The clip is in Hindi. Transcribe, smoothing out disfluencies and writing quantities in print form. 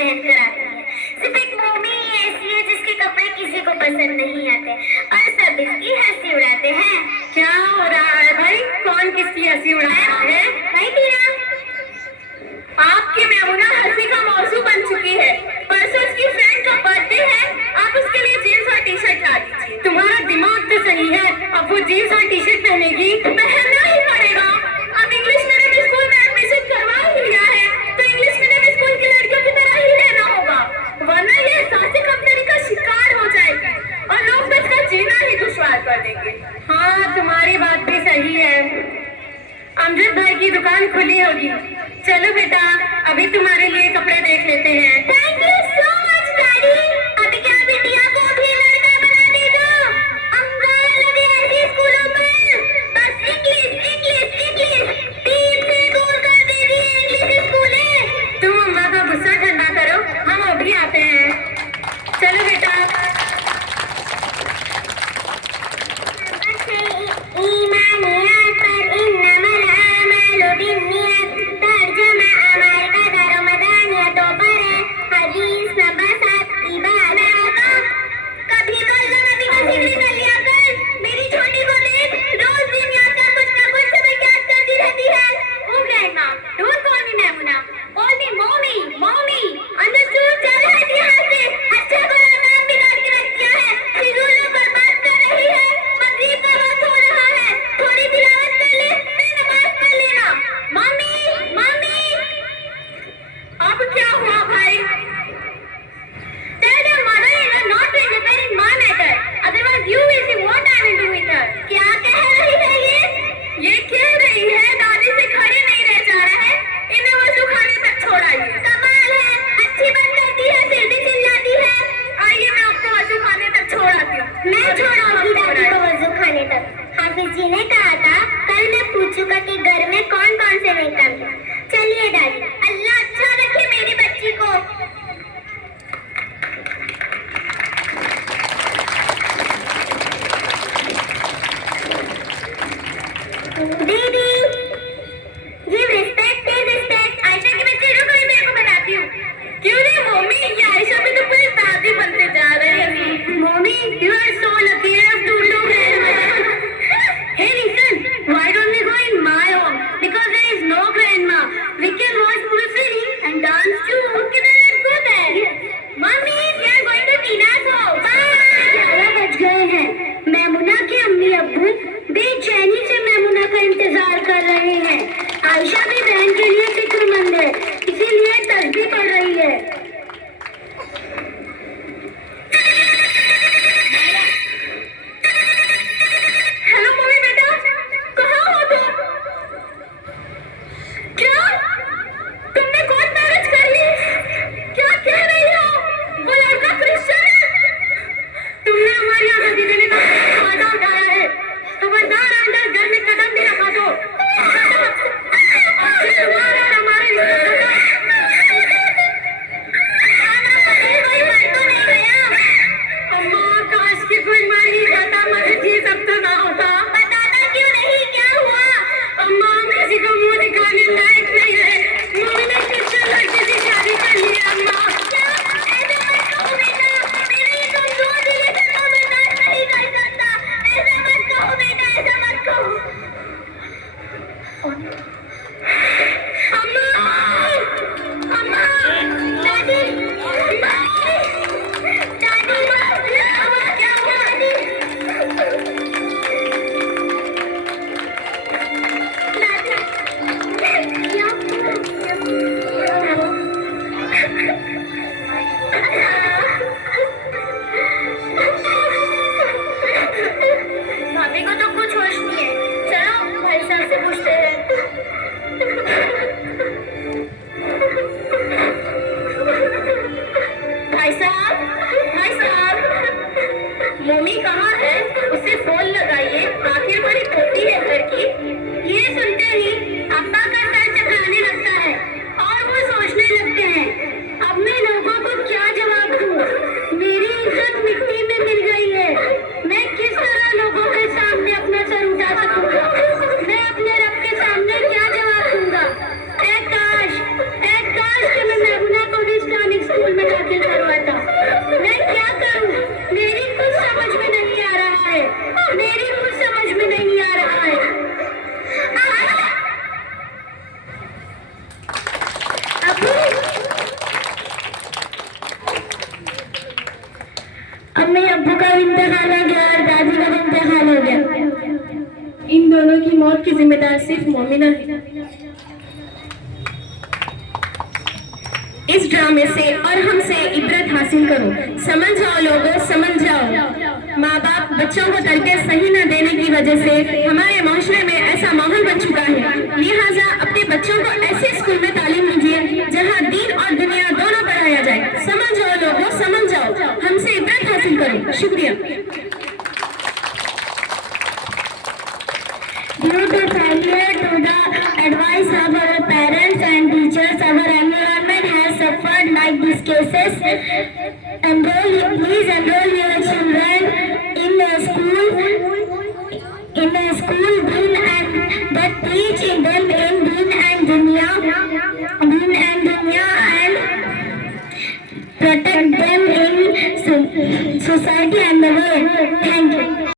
पहनकर आती है। सिर्फ एक मोमी ही ऐसी है जिसके कपड़े किसी को पसंद नहीं आते और सब इसकी हंसी उड़ाते हैं। क्या हो रहा है भाई? कौन किसकी हंसी उड़ा रहा है? भाई तेरा आपकी मेमुना हंसी का मौजू बन चुकी है। परसों उसकी फ्रेंड का बर्थडे है, आप उसके लिए जीन्स और टी शर्ट ला दीजिए। तुम्हारा दिमाग तो सही है, अब वो जीन्स और टी शर्ट पहनेगी? पहनना ही पड़ेगा। अब इंग्लिश मीडियम स्कूल में एडमिशन करवा ही लिया है तो इंग्लिश मीडियम स्कूल की लड़कियों की तरह ही रहना होगा, वरना ये साहसी कंपनी का शिकार हो जाएगी और लोग बचकर जीना ही दुश्वार कर देंगे। हाँ, तुम्हारी बात भी सही है। अमजद भाई की दुकान खुली होगी। चलो बेटा, अभी तुम्हारे लिए कपड़े देख लेते हैं। Thank you so much daddy. अभी क्या बिटिया को भी लड़का बना देगा? अंगार लगे ऐसे स्कूलों में बस इंग्लिश इंग्लिश इंग्लिश, तीन से दूर कर देगी इंग्लिश स्कूल है। तुम अम्मा का गुस्सा ठंडा करो, हम अभी आते हैं। चलो बेटा। ईमानियत पर इन्नमल आमालु बिन्नियत, तर्जुमा अमल का दरो मदानियतों पर है। मम्मी अब्बू का भी इंतकाल हो गया और दादी का भी इंतकाल हो गया। इन दोनों की मौत की जिम्मेदार सिर्फ मोमिना है। इस ड्रामे से और हमसे इबरत हासिल करो। समझ जाओ लोगों, समझ जाओ। माँ बाप बच्चों को तरबियत सही न देने की वजह से हमारे माशरे में ऐसा माहौल बन चुका है। लिहाजा अपने बच्चों को ऐसे स्कूल में तालीम दीजिए जहाँ दीन और दुनिया दोनों पढ़ाया जाए। समझ जाओ लोगों, समझ जाओ। हमसे इबरत हासिल करो। शुक्रिया। Due to failure to the advice of our parents and teachers, our environment has suffered like these cases. Please enroll your children in a school deen and that teach them in deen and dunya and protect them in society and the world. Thank you.